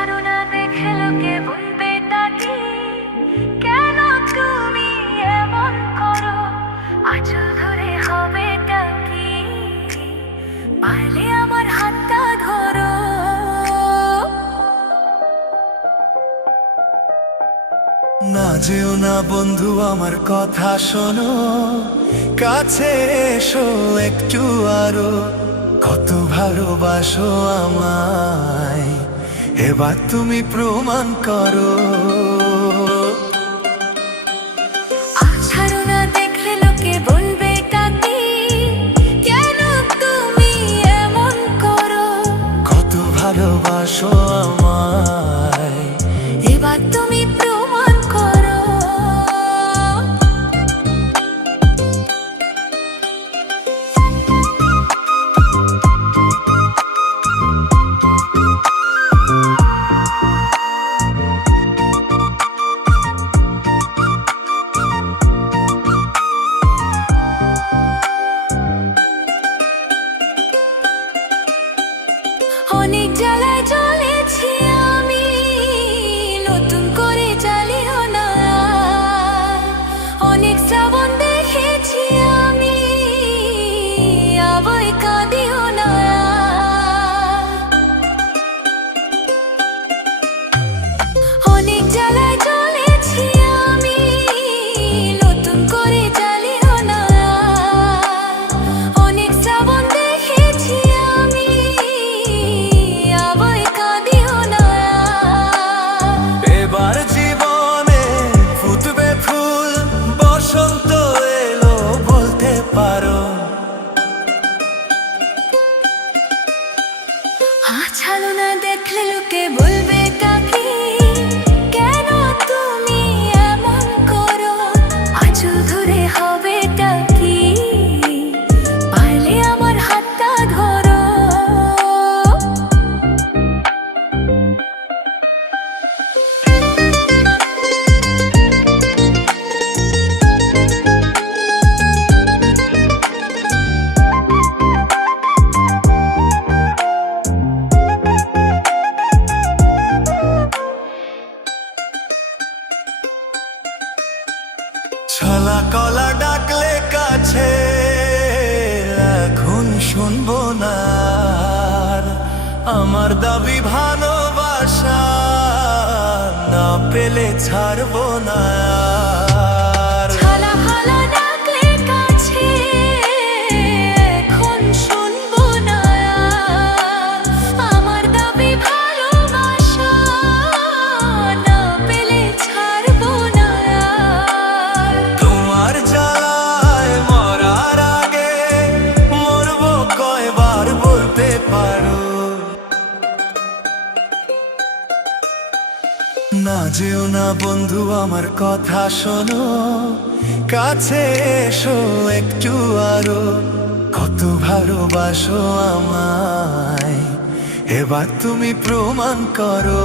ছাড়ো না দেখে লোকে বলবে তা কি, কেন তুমি এমন করো, আঁচল ধরে হবে তা কি, পারলে আমার হাতটা ধরো। না যেও না বন্ধু আমার কথা শোনো, কাছে এসো একটু আরো, কত ভালোবাসো আমায় এবার তুমি প্রমাণ করো। ছাড়ো না দেখলে লোকে বলবে তা কি, কেন তুমি এমন করো, কত ভালোবাসো আমায় এবার তুমি প্রমাণ করো। অনেক জ্বালায় জ্বলেছি আমি, নতুন করে জ্বালিও না। অনেক শ্রাবণ দেখেছি আমি, আবার কাঁদিও না। অনেক জ্বালায় জ্বলেছি আমি, নতুন করে জ্বালিও না। অনেক শ্রাবণ দেখেছি আমি, আবার কাঁদিও না। এবার জীবনে ফুটবে ফুল, বসন্ত এলো বলতে পারো। ছাড়ো না দেখলে লোকে বলবে তা কি, কেন তুমি এমন করো, আঁচল ধরে হবে তা কি, পারলে আমার হাতটা ধরো। ছলা কলা ডাকলে কাছে এখন শুনবো না আর, আমার দাবি ভালোবাসা না পেলে ছাড়বো না আর। ছালা হালা ডাকলে কাছে এখন শুনবো না, আমার দাবি ভালোবাসা না পেলে ছাড়বো না। তোমার জ্বালায় মরার আগে মরবো কয়বার বলতে পারো। না যেও না বন্ধু আমার কথা শোনো, কাছে এসো একটু আরো, কত ভালোবাসো আমায় এবার তুমি প্রমাণ করো।